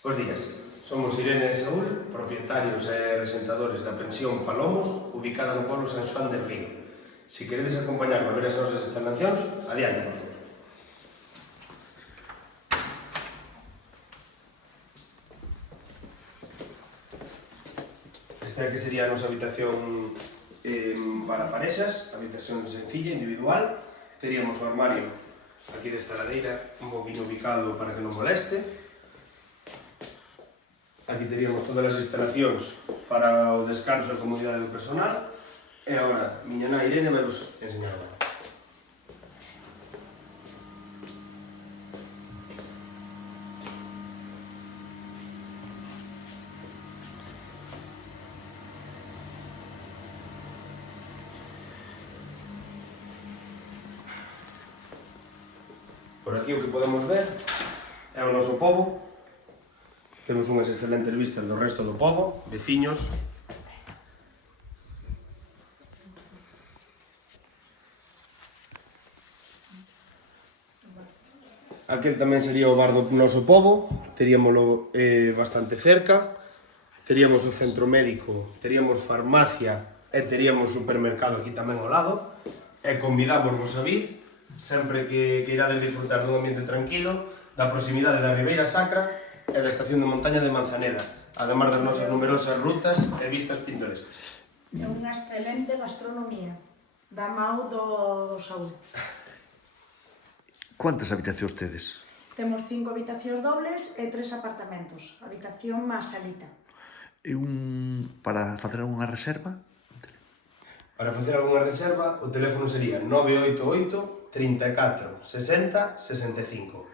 Bos días, somos Irene e Saúl, propietarios e rexentadores da pensión Palomos, ubicada no pueblo San Xoán del Río. Se queredes acompañarme a ver as nosas instalacións, adiante, por favor. Esta que sería a nosa habitación para parexas, habitación sencilla, individual. Teríamos o armario aquí desta ladeira, un poquinho ubicado para que non moleste. Aquí teríamos todas as instalacións para o descanso e a comodidade do personal. E agora, miña nai Irene vai vos enseñar agora. Por aquí o que podemos ver é o noso pobo. Temos unhas excelentes vistas do resto do pobo, veciños. Aquel tamén sería o bar do noso pobo, teríamolo bastante cerca. Teríamos o centro médico, teríamos farmacia e teríamos supermercado aquí tamén ao lado. E convidámosvos a vir, sempre que irades disfrutar dun ambiente tranquilo, da proximidade da Ribeira Sacra e da estación de montaña de Manzaneda, ademais das nosas numerosas rutas e vistas pintorescas. É unha excelente gastronomía da mão do Saúl. Quantas habitacións tedes? Temos 5 habitacións dobles e 3 apartamentos. Habitación máis salita. E para facer unha reserva? Para facer algunha reserva, o teléfono sería 988 34 60 65.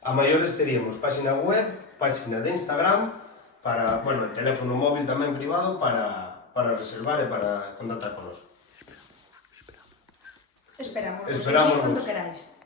A maiores teríamos páxina web, páxina de Instagram, para, bueno, el teléfono móvil tamén privado para reservar e para contactar con nós. Esperamos Esperámonos. aquí cando queráis.